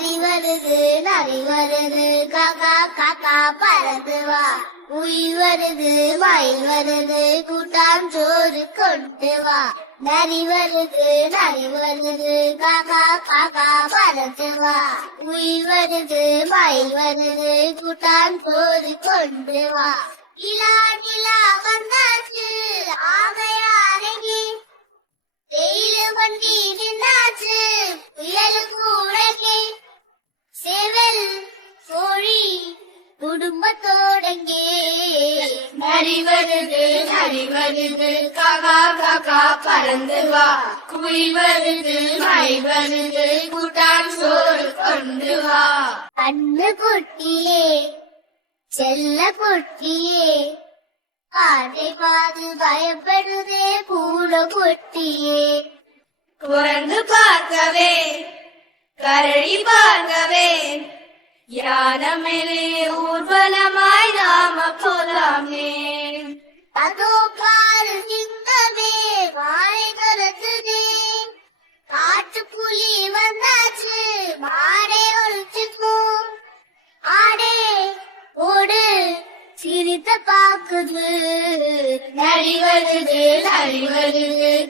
நரி வருது நரி வருது காக்கா காக்கா பறந்து வா. உயிர் வருது மயில் வருது கூட்டான் சோறு கொண்டு வா. நரி வருது காக்கா காக்கா பறந்து வா. உயிர் வருது மயில் வருது கூட்டான் சோறு கொண்டு வா. நிலா நிலா வந்தாச்சு ஆமையா அடங்கி வெயிலு வண்டி நின்னாச்சு புயலு கூடங்கி சேவல் கோழி குடும்பத்தோடங்கே. நரி வருது காக்கா காக்கா பறந்து வா. குயில் வருது மயில் வருது கூட்டான் சோறு கொண்டு வா. கண்ணு குட்டியே செல்ல குட்டியே காதை பாது பயப்படுதே பூட குட்டியே. குரங்கு பார்க்கவே கரடி பார்க்கவே யானமேலே ஊர்வலமாய் நாம போலாமே. அதோ பாரு சிங்கமே வாய் கருத்துதே காட்டு புலி வந்தாச்சு மாடே ஒழிச்சுக்கோ. ஆடே ஓடு சிரித்த பாக்குது. நரி வருது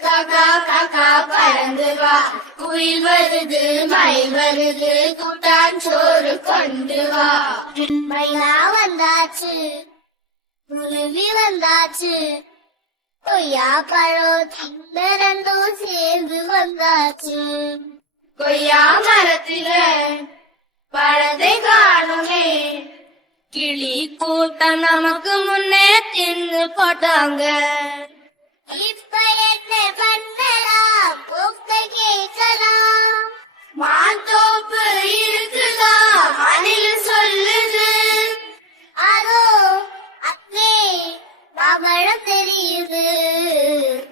காக்கா காக்கா பறந்து வா. குயில் வருது மயில் வருது கூட்டான் சோறு கொண்டு வா. மயிலா வந்தாச்சு குருவி வந்தாச்சு கொய்யா பழம் தின்னரண்டும் சேர்ந்து வந்தாச்சு. கொய்யா மரத்தில பழத்தை காணுமே கிளி கூட்டம் நமக்கு முன்னே தின்னு போட்டாங்க. இப்ப என்ன பண்ணலாம் போக்க கேட்கலாம். மாத்தோப்பு இருக்குதா அணில் சொல்லுது. அதோ அக்கே மாமழம் தெரியுது.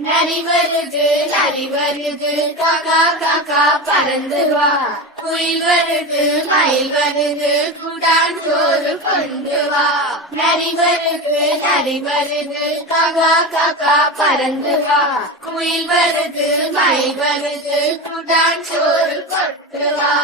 நரி வருது காக்கா காக்கா பறந்து வா. குயில் வருது மயில் வருது கூட்டான் சோறு கொண்டு வா. நரி வருது காக்கா காக்கா பறந்து வா. குயில் வருது மயில் வருது கூட்டான் சோறு கொண்டு வா.